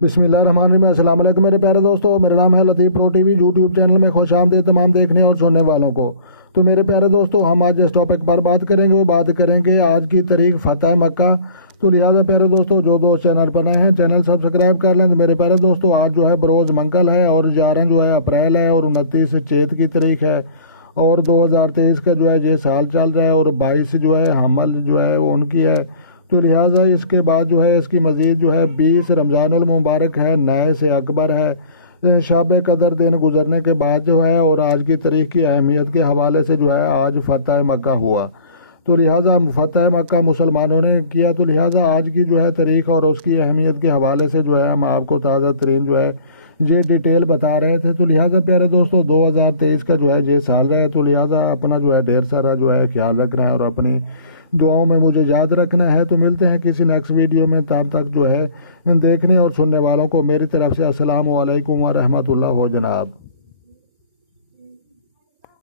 بسم اللہ الرحمن الرحیم۔ السلام علیکم میرے پیارے دوستوں، میرا نام ہے لطیف پرو ٹی وی یوٹیوب چینل میں خوش آمدید تمام دیکھنے اور سننے والوں کو۔ تو میرے پیارے دوستوں، ہم آج جس ٹاپک پر بات کریں گے وہ بات کریں گے آج کی تاریخ فتح مکہ۔ تو لہٰذا پیارے دوستوں، جو دوست چینل پر نئے ہیں چینل سبسکرائب کر لیں۔ تو میرے پیارے دوستوں، آج جو ہے بروز منگل ہے اور 11 اپریل ہے اور 29 چیت کی تاریخ ہے اور 2023 کا یہ سال چل رہا ہے اور 22 حمل وہ ان کی ہے۔ تو لہٰذا اس کے بعد اس کی مزید 20 رمضان المبارک ہے، نئے سے اکبر ہے، شب قدر دن گزرنے کے بعد اور آج کی تاریخ کی اہمیت کے حوالے سے آج فتح مکہ ہوا۔ تو لہٰذا فتح مکہ مسلمانوں نے کیا، تو لہٰذا آج کی تاریخ اور اس کی اہمیت کے حوالے سے ہم آپ کو تازہ ترین یہ ڈیٹیل بتا رہے تھے۔ تو لہٰذا پیارے دوستوں، 2023 کا یہ سال رہا ہے، تو لہٰذا اپنا ڈھیر سارا خیال رکھنا ہے اور اپنی دعاؤں میں مجھے یاد رکھنا ہے۔ تو ملتے ہیں کسی نیکسٹ ویڈیو میں، تب تک دیکھنے اور سننے والوں کو میری طرف سے السلام علیکم ورحمۃ اللہ و جناب۔